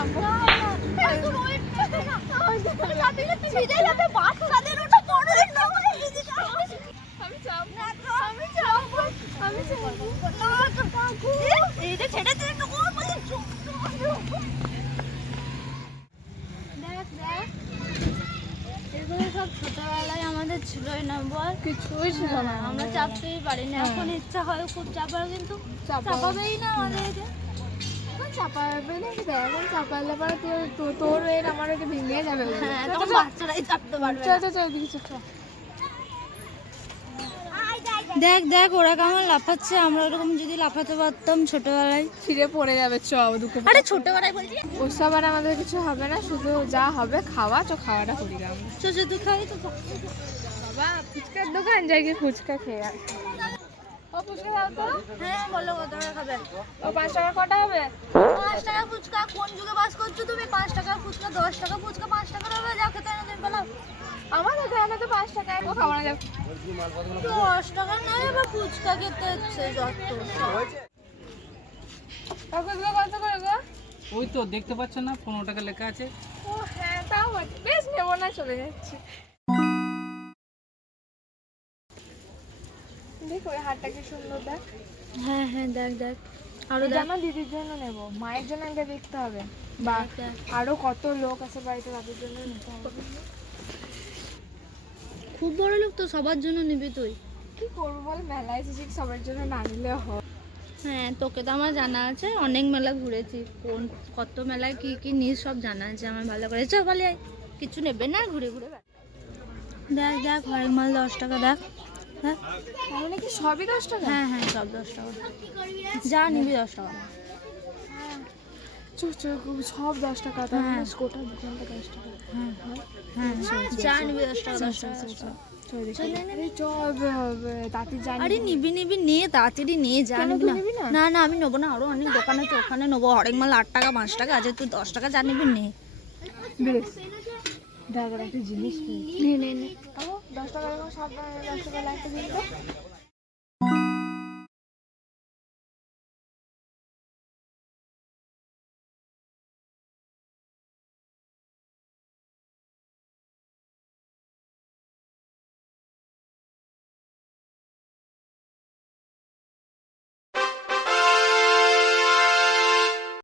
নামবো। এগুলো সব ছোটবেলায় আমাদের ছিলই না বল, কিছুই ছিল না, আমরা চাপতেই পারি না। এখন ইচ্ছা হয় খুব চাপার, কিন্তু চাপাবেই না আমাদেরকে। চাপাবে নাকি দেখ, এখন চাপালে পরে তোর এর আমার এটা ভেঙে যাবে। হ্যাঁ, তখন বাচ্চারাই চাপতে পারবে না। চল দিকে চল। দেখ দেখ ওরা কেমন লাফাচ্ছে, আমরা ওরকম যদি লাফাতে পারতাম ছোটবেলায়। ছিঁড়ে পড়ে যাবে। চ দুটো। আরে ছোটবেলায় বলছি ওসব আর আমাদের কিছু হবে না, শুধু যা হবে খাওয়া। খাওয়াটা করি না আমরা। শুধু খাই তো। বাবা ফুচকার দোকান যাই গিয়ে ফুচকা খেয়ে আস। ও ফুচকা দাও তো। হ্যাঁ বলো কত টাকা খাবে? ও 5 টাকা কটা হবে? 5 টাকা ফুচকা? কোন যুগে বাস করছো তুমি? 5 টাকার ফুচকা, 10 টাকা ফুচকা 5 টাকা হবে, যা খেতে না তুমি বলো। আমার এখানে তো 5 টাকায় ও খাওয়া যাবে। 10 টাকা নয়, আবার ফুচকা খেতে হচ্ছে যত। ফুচকা কত করে গো? ওই তো দেখতে পাচ্ছ না 15 টাকা লেখা আছে। ও হ্যাঁ, তাও বেশ নেবো না, চলে যাচ্ছে। দেখ ওই হাটটা কি সুন্দর, দেখ। হ্যাঁ হ্যাঁ দেখ দেখ আরো দেখ। জামা দিদির জন্য নেব, মায়ের জন্য আগে দেখতে হবে, বা আরো কত লোক আছে বাড়িতে তাদের জন্য নিতে হবে। খুব বড় লোক তো, সবার জন্য নিবি তুই? কি করবো বল, মেলায় এসেছি, সবার জন্য না নিলে হয়। হ্যাঁ তোকে তো আমার জানা আছে, অনেক মেলা ঘুরেছি, কোন কত মেলায় কি কি নিস সব জানা আছে আমার ভালো করে। চল বলে কিছু নেবে না, ঘুরে ঘুরে দেখ দেখ হরেক মাল 10 টাকা। দেখ দেখ তাহলে কি সবই 10 টাকা? হ্যাঁ হ্যাঁ সব 10 টাকা, যা নিবি 10 টাকা। সব 10 টাকা, তাহলে গোটা দোকানটা 10 টাকা। হ্যাঁ হ্যাঁ যা নিবি 10 টাকা 10 টাকা 10 টাকা। তাঁতি জানি। আরে নিবি নিবি নে, তাড়াতাড়ি নে, যা কেন, নিবি তুই না। নিবি না? না না আমি নেবো না, আরো অনেক দোকান আছে ওখানে নেবো। হরেক মাল 8 টাকা 5 টাকা আছে, তুই 10 টাকা যা নিবি নে। বেশ দেখ একটা জিনিস নে নে নে। 10 টাকা, সব 10 টাকা একটা দিন তো।